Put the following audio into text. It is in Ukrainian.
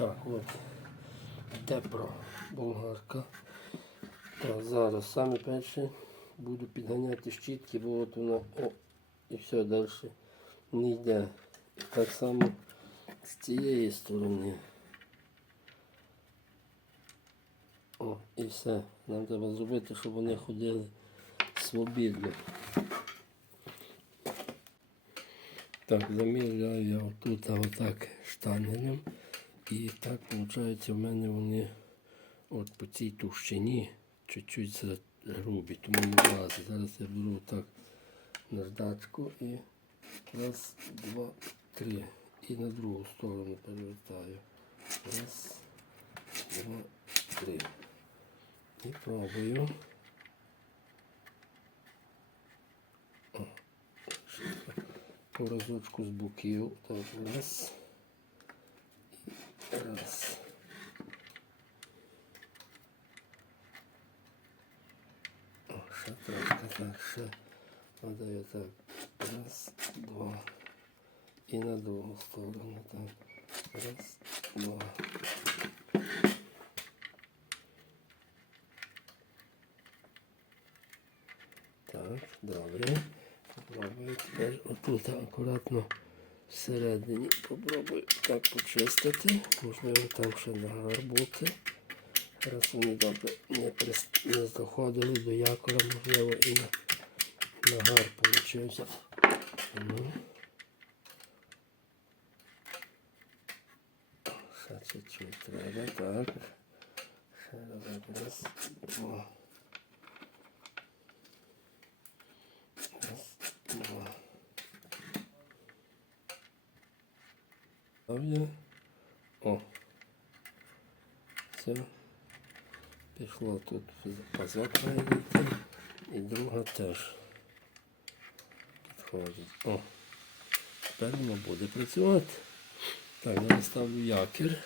Так, от. Тепро болгарка. Так, зараз саме перше буду підганяти щітки, бо от вона о, і все далі не йде. Так само з цієї сторони. О, і все. Нам треба зробити, щоб вони ходили свобідно. Так, заміряю я отут отак штангелем. І так виходить, в мене вони от по цій товщині чуть-чуть грубі, тому не. Зараз я беру так наждачку і раз, два, три. І на другу сторону перевертаю. Раз, два, три. І пробую. По разочку з боків. Так, раз. І раз. О, ще трошки так, ще. Надаю так. Раз, два. І на другу сторону. Так. Раз, два. Так, добре. Попробую тепер отут акуратно всередині попробую так почистити. Можливо там ще нагар бути. Раз вони добре не, прис... не заходили до якора, можливо і нагар получився. Ну. Ще чуть-чуть треба, так. Ще Раз, два. Ставлю. О. Все. Пішло тут йти. І друга теж підходить. О. Тепер воно буде працювати. Так, я ставлю якір.